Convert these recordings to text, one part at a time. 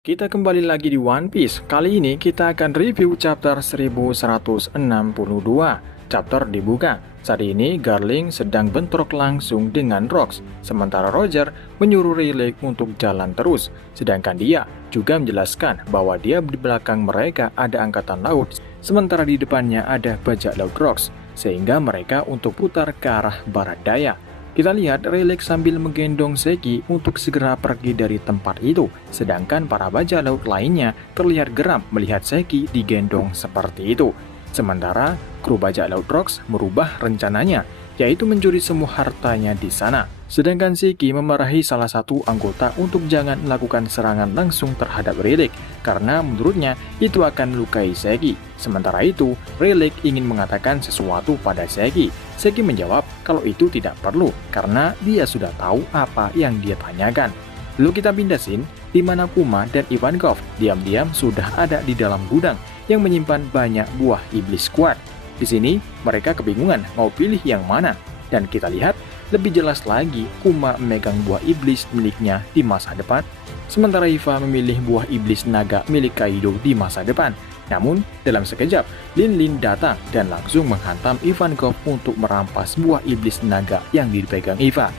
Kita kembali lagi di One Piece. Kali ini kita akan review chapter 1162. Chapter dibuka. Saat ini Garling sedang bentrok langsung dengan Rocks, sementara Roger menyuruh Rayleigh untuk jalan terus. Sedangkan dia juga menjelaskan bahwa dia di belakang mereka ada angkatan laut, sementara di depannya ada bajak laut Rocks, sehingga mereka untuk putar ke arah barat daya. Kita lihat Rayleigh sambil menggendong Zeki untuk segera pergi dari tempat itu, sedangkan para bajak laut lainnya terlihat geram melihat Zeki digendong seperti itu. Sementara kru bajak laut Rocks merubah rencananya, yaitu mencuri semua hartanya di sana. Sedangkan Zeki memarahi salah satu anggota untuk jangan melakukan serangan langsung terhadap Rayleigh, karena menurutnya itu akan melukai Zeki. Sementara itu, Rayleigh ingin mengatakan sesuatu pada Zeki. Zeki menjawab kalau itu tidak perlu, karena dia sudah tahu apa yang dia tanyakan. Lalu kita pindah scene, di mana Kuma dan Ivankov diam-diam sudah ada di dalam gudang yang menyimpan banyak buah iblis kuat. Di sini, mereka kebingungan mau pilih yang mana. Dan kita lihat lebih jelas lagi Kuma memegang buah iblis miliknya di masa depan, sementara Iva memilih buah iblis naga milik Kaido di masa depan. Namun, dalam sekejap, Lin Lin datang dan langsung menghantam Ivankov untuk merampas buah iblis naga yang dipegang Iva.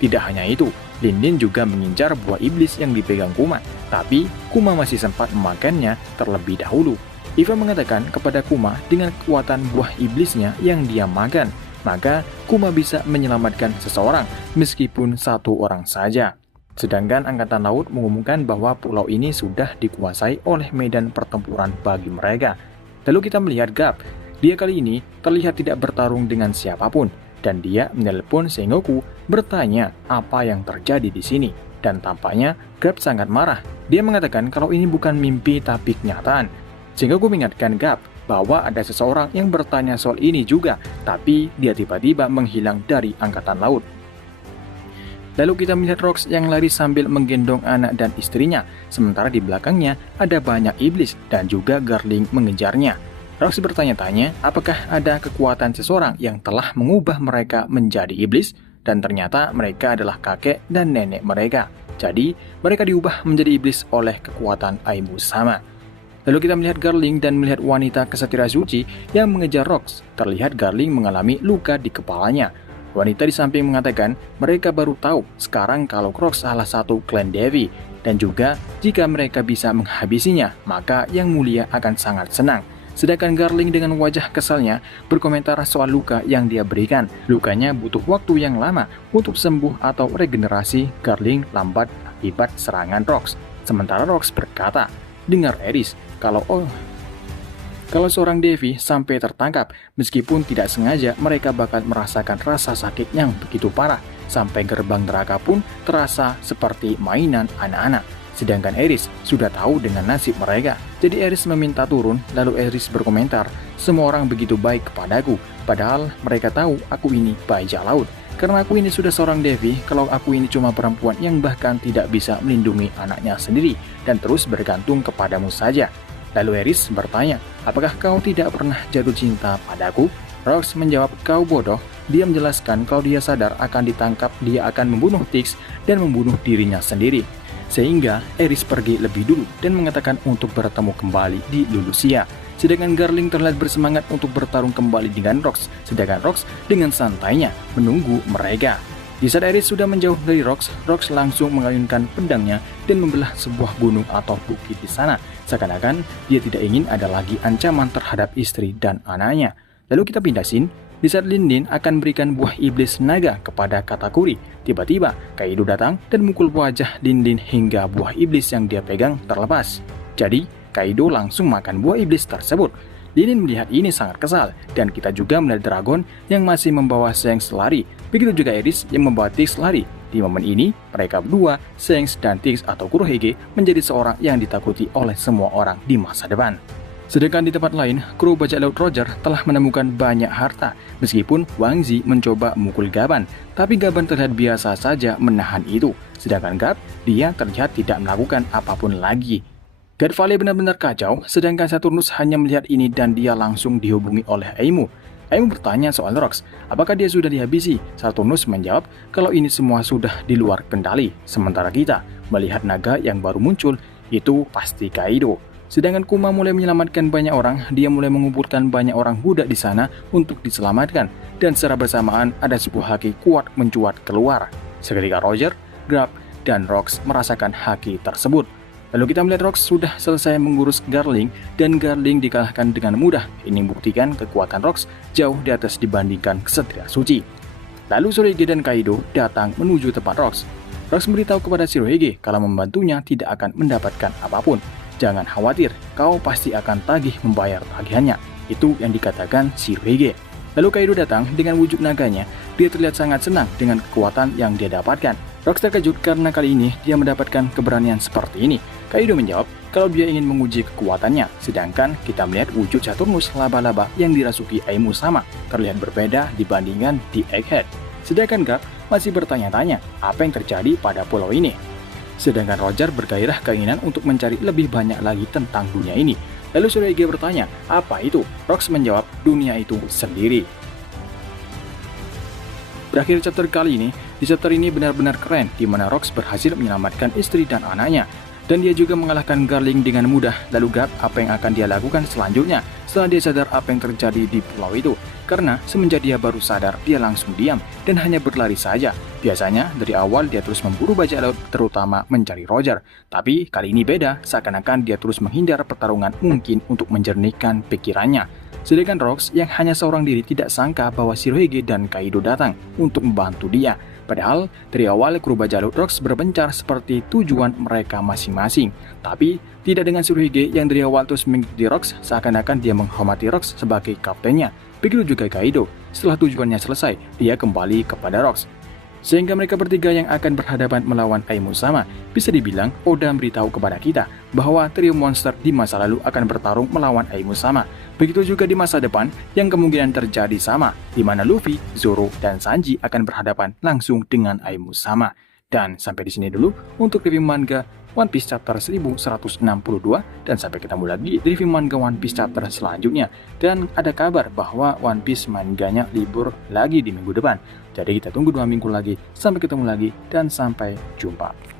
Tidak hanya itu, Lin Lin juga mengincar buah iblis yang dipegang Kuma, tapi Kuma masih sempat memakannya terlebih dahulu. Iva mengatakan kepada Kuma dengan kekuatan buah iblisnya yang dia makan, maka Kuma bisa menyelamatkan seseorang meskipun satu orang saja. Sedangkan Angkatan Laut mengumumkan bahwa pulau ini sudah dikuasai oleh medan pertempuran bagi mereka. Lalu kita melihat Garp. Dia kali ini terlihat tidak bertarung dengan siapapun, dan dia menelpon Sengoku bertanya apa yang terjadi di sini. Dan tampaknya Garp sangat marah. Dia mengatakan kalau ini bukan mimpi tapi kenyataan. Sengoku mengingatkan Garp bahwa ada seseorang yang bertanya soal ini juga, tapi dia tiba-tiba menghilang dari Angkatan Laut. Lalu kita melihat Rocks yang lari sambil menggendong anak dan istrinya, sementara di belakangnya ada banyak iblis dan juga Garling mengejarnya. Rocks bertanya-tanya apakah ada kekuatan seseorang yang telah mengubah mereka menjadi iblis, dan ternyata mereka adalah kakek dan nenek mereka. Jadi, mereka diubah menjadi iblis oleh kekuatan Aimu sama. Lalu kita melihat Garling dan melihat wanita kesatria suci yang mengejar Rocks. Terlihat Garling mengalami luka di kepalanya. Wanita di samping mengatakan mereka baru tahu sekarang kalau Rocks salah satu klan Devi, dan juga jika mereka bisa menghabisinya, maka yang mulia akan sangat senang. Sedangkan Garling dengan wajah kesalnya berkomentar soal luka yang dia berikan. Lukanya butuh waktu yang lama untuk sembuh atau regenerasi. Garling lambat akibat serangan Rocks. Sementara Rocks berkata, dengar Eris, kalau seorang Devi sampai tertangkap, meskipun tidak sengaja mereka bakal merasakan rasa sakit yang begitu parah, sampai gerbang neraka pun terasa seperti mainan anak-anak. Sedangkan Eris sudah tahu dengan nasib mereka. Jadi Eris meminta turun, lalu Eris berkomentar, semua orang begitu baik kepadaku, padahal mereka tahu aku ini bajak laut. Karena aku ini sudah seorang Devi, kalau aku ini cuma perempuan yang bahkan tidak bisa melindungi anaknya sendiri, dan terus bergantung kepadamu saja. Lalu Eris bertanya, apakah kau tidak pernah jatuh cinta padaku? Rocks menjawab, kau bodoh. Dia menjelaskan kalau dia sadar akan ditangkap, dia akan membunuh Styx dan membunuh dirinya sendiri. Sehingga Eris pergi lebih dulu dan mengatakan untuk bertemu kembali di Lulusia. Sedangkan Garling terlihat bersemangat untuk bertarung kembali dengan Rocks, sedangkan Rocks dengan santainya menunggu mereka. Di saat Eris sudah menjauh dari Rocks, Rocks langsung mengayunkan pedangnya dan membelah sebuah gunung atau bukit di sana. Seakan-akan dia tidak ingin ada lagi ancaman terhadap istri dan anaknya. Lalu kita pindah scene. Di saat Lin Lin akan berikan buah iblis naga kepada Katakuri, tiba-tiba Kaido datang dan memukul wajah Lin Lin hingga buah iblis yang dia pegang terlepas. Jadi, Kaido langsung makan buah iblis tersebut. Lin Lin melihat ini sangat kesal, dan kita juga melihat Dragon yang masih membawa Shanks lari. Begitu juga Eris yang membawa Styx lari. Di momen ini, mereka berdua, Shanks dan Styx atau Kurohige, menjadi seorang yang ditakuti oleh semua orang di masa depan. Sedangkan di tempat lain, kru bajak laut Roger telah menemukan banyak harta. Meskipun Wang Zi mencoba memukul Gaban, tapi Gaban terlihat biasa saja menahan itu. Sedangkan Garp, dia terlihat tidak melakukan apapun lagi. God Valley benar-benar kacau, sedangkan Saturnus hanya melihat ini dan dia langsung dihubungi oleh Aimu. Aimu bertanya soal Rocks, apakah dia sudah dihabisi? Saturnus menjawab kalau ini semua sudah di luar kendali. Sementara kita melihat naga yang baru muncul Itu pasti Kaido. Sedangkan Kuma mulai menyelamatkan banyak orang, dia mulai mengumpulkan banyak orang budak di sana untuk diselamatkan. Dan secara bersamaan ada sebuah haki kuat mencuat keluar. Seketika Roger, Garp, dan Rox merasakan haki tersebut. Lalu kita melihat Rox sudah selesai mengurus Garling dan Garling dikalahkan dengan mudah. Ini membuktikan kekuatan Rox jauh di atas dibandingkan Kesatria Suci. Lalu Shirohige dan Kaido datang menuju tempat Rox. Rox memberitahu kepada Shirohige kalau membantunya tidak akan mendapatkan apapun. Jangan khawatir, kau pasti akan tagih membayar tagihannya. Itu yang dikatakan Shirohige. Lalu Kaido datang dengan wujud naganya. Dia terlihat sangat senang dengan kekuatan yang dia dapatkan. Rox terkejut karena kali ini dia mendapatkan keberanian seperti ini. Kaido menjawab kalau dia ingin menguji kekuatannya, sedangkan kita melihat wujud Saturnus laba-laba yang dirasuki Aimu sama terlihat berbeda dibandingkan di Egghead. Sedangkan Garp masih bertanya-tanya apa yang terjadi pada pulau ini. Sedangkan Roger bergairah keinginan untuk mencari lebih banyak lagi tentang dunia ini. Lalu Shirohige bertanya, apa itu? Rox menjawab, dunia itu sendiri. Berakhir chapter kali ini, di chapter ini benar-benar keren, di mana Rox berhasil menyelamatkan istri dan anaknya. Dan dia juga mengalahkan Garling dengan mudah. Lalu Garp, apa yang akan dia lakukan selanjutnya setelah dia sadar apa yang terjadi di pulau itu? Karena semenjak dia baru sadar, dia langsung diam dan hanya berlari saja. Biasanya dari awal dia terus memburu bajak laut, terutama mencari Roger. Tapi kali ini beda, seakan-akan dia terus menghindar pertarungan mungkin untuk menjernihkan pikirannya. Sedangkan Rox yang hanya seorang diri tidak sangka bahwa Shirohige dan Kaido datang untuk membantu dia. Padahal dari awal kru bajak laut Rox berpencar seperti tujuan mereka masing-masing. Tapi tidak dengan Shirohige yang dari awal terus mengikuti Rox, seakan-akan dia menghormati Rox sebagai kaptennya. Begitu juga Kaido, setelah tujuannya selesai, dia kembali kepada Rox. Sehingga mereka bertiga yang akan berhadapan melawan Aimu sama. Bisa dibilang Oda memberitahu kepada kita bahwa trio monster di masa lalu akan bertarung melawan Aimu sama. Begitu juga di masa depan yang kemungkinan terjadi sama, di mana Luffy, Zoro, dan Sanji akan berhadapan langsung dengan Aimu sama. Dan sampai di sini dulu untuk review manga One Piece chapter 1162, dan sampai ketemu lagi di review manga One Piece chapter selanjutnya. Dan ada kabar bahwa One Piece manganya libur lagi di minggu depan. Jadi kita tunggu 2 minggu lagi. Sampai ketemu lagi dan sampai jumpa.